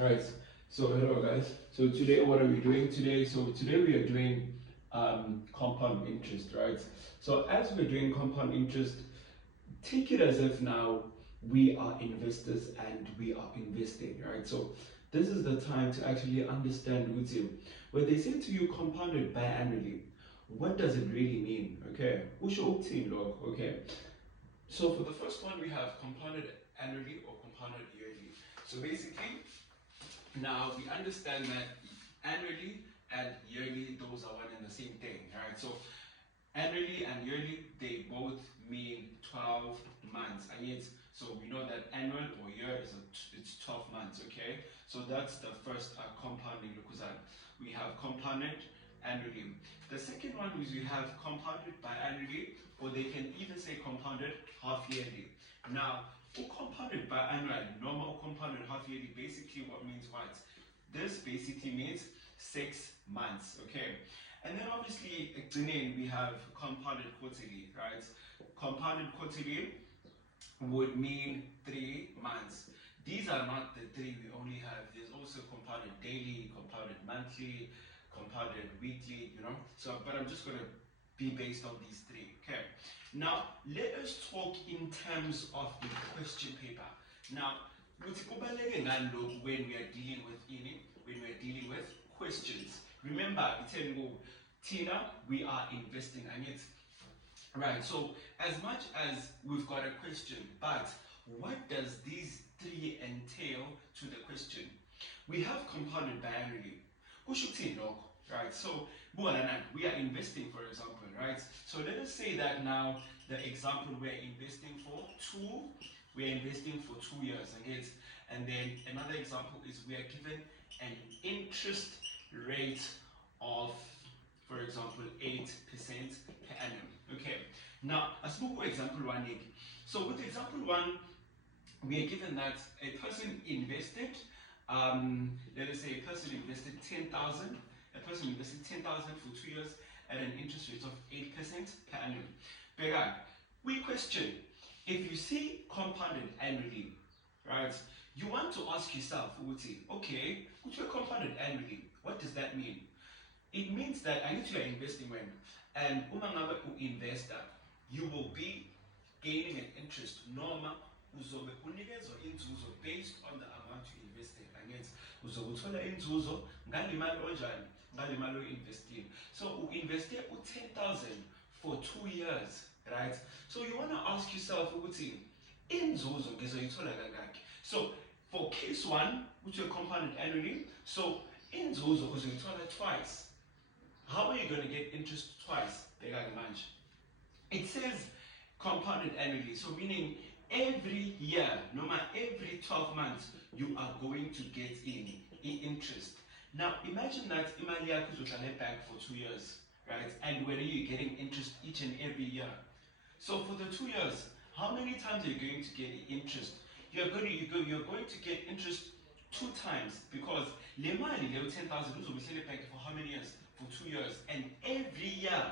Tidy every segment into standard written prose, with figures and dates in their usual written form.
Alright, so hello guys. So today what are we doing today? So today we are doing compound interest, right? So as we're doing compound interest, take it as if now we are investors and we are investing, right? So this is the time to actually understand Uti. When they say to you compounded biannually, what does it really mean? Okay. Usho uthini lokho, okay. So for the first one we have compounded annually or compounded yearly. So basically now we understand that annually and yearly, those are one and the same thing, right? So annually and yearly, they both mean 12 months. And yet, so we know that annual or year is it's 12 months, okay? So that's the first compounding Lukuzan. We have compounded annually. The second one is we have compounded biannually, or they can even say compounded half yearly. Now, compounded biannual, normal compounded half yearly, basically what means what? This basically means 6 months, okay? And then obviously, we have compounded quarterly, right? Compounded quarterly would mean 3 months. These are not the three we only have. There's also compounded daily, compounded monthly, compounded weekly, you know. So, but I'm just gonna be based on these three. Okay. Now, let us talk in terms of the question paper. Now, when we are dealing with when we are dealing with questions. Remember, Tina, we are investing, and it's right. So, as much as we've got a question, but what does these three entail to the question? We have compounded biannually. Right? So, we are investing, for example, right? So, let us say that now the example we're investing for we're investing for 2 years, and then another example is we are given an interest rate of, for example, 8% per annum. Okay. Now, as for example one, so with example one, we are given that a person invested, let us say a person invested 10,000, a person invested 10,000 for 2 years at an interest rate of 8% per annum. But we question, if you see compounded annually, right, you want to ask yourself, okay, which were compounded annually, what does that mean? It means that I need to investing when, and uma investor, you will be gaining an interest normal uzobe unikezwa inzuzo based on the amount you invested. Angithi uzobe uthola inzuzo ngale mali onjani, ngale mali oyinvestile. So uinveste u-10,000 for 2 years, right? So you want to ask yourself ukuthi inzuzo ngizoyithola kangaki. So for case 1, which are compounded annually, so inzuzo uzoyithola twice. How are you going to get interest twice? It says compounded annually, so meaning every year, no matter every 12 months, you are going to get in interest. Now imagine that imali yakho uzohlala bank for 2 years, right? And when are you getting interest each and every year? So for the 2 years, how many times are you going to get interest? You're going to get interest 2 times, because le mali le 10,000 uzobe bank for how many years? For 2 years, and every year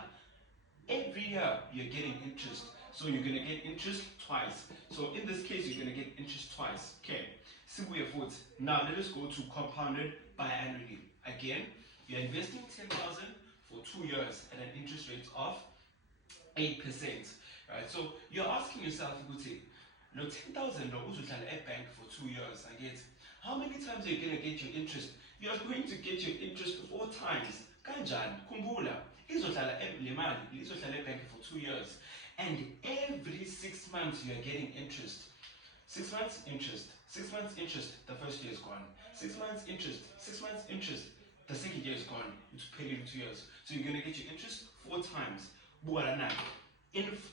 you're getting interest. So you're going to get interest twice. So in this case, you're going to get interest twice. Okay. Simple foot. Now let us go to compounded biannually. Again, you're investing 10,000 for 2 years at an interest rate of 8%. Right. So you're asking yourself, no 10,000 at bank for 2 years. How many times are you going to get your interest? You're going to get your interest 4 times. Kanjani, kumbula, izohlala le mali, izohlala ebhenki for 2 years. And every 6 months you are getting interest. 6 months interest, 6 months interest, the first year is gone. 6 months interest, 6 months interest, the second year is gone. It's paid in 2 years. So you're going to get your interest 4 times.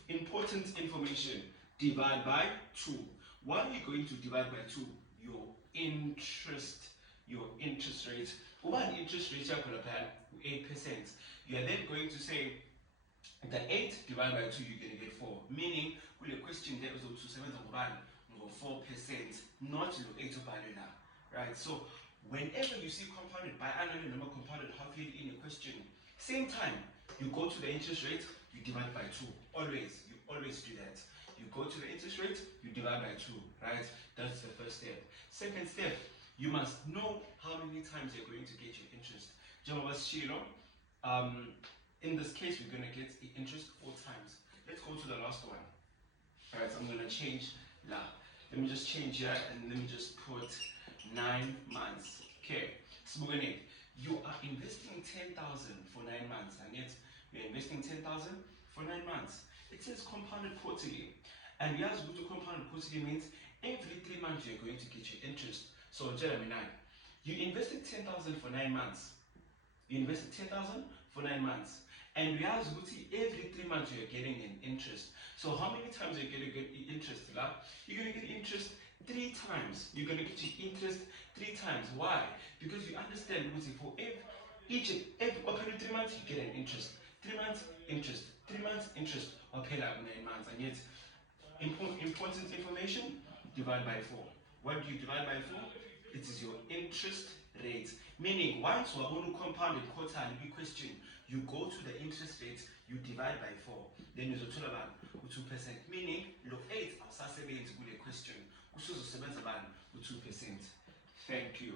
Important information, divide by 2. What are you going to divide by 2? Your interest rate. One interest rate 8%. You are then going to say the 8 divided by 2, you're going to get 4. Meaning, with the question there is also 7 4%, not 8 value now. Right? So whenever you see compounded biannually number compounded half yearly in a question, same time, you go to the interest rate, you divide by 2. You always do that. You go to the interest rate, you divide by 2, right? That's the first step. Second step, you must know how many times you're going to get your interest. In this case, we're going to get the interest 4 times. Let's go to the last one. Alright, so I'm going to change la. Let me just change here and let me just put 9 months. Okay, so we're going to, you are investing 10,000 for 9 months, and yet you're investing 10,000 for 9 months. It says compounded quarterly, and yes, go to compounded quarterly means every 3 months you're going to get your interest. So, Jeremy, you invested 10,000 for 9 months. You invested 10,000 for 9 months. And we have every 3 months you're getting an interest. So how many times are you going to get interest? You're going to get interest 3 times. You're going to get your interest 3 times. Why? Because you understand for every 3 months you get an interest. 3 months interest. 3 months interest. Or pay like 9 months. And yet, important information, divide by 4. What do you divide by 4? It is your interest rate. Meaning, once you are going to compound a quarterly question, you go to the interest rate, you divide by 4. Then you total about 2%. Meaning, lo 8 awusasebenzi kule question. Kusuzosebenza bani 2%. Thank you.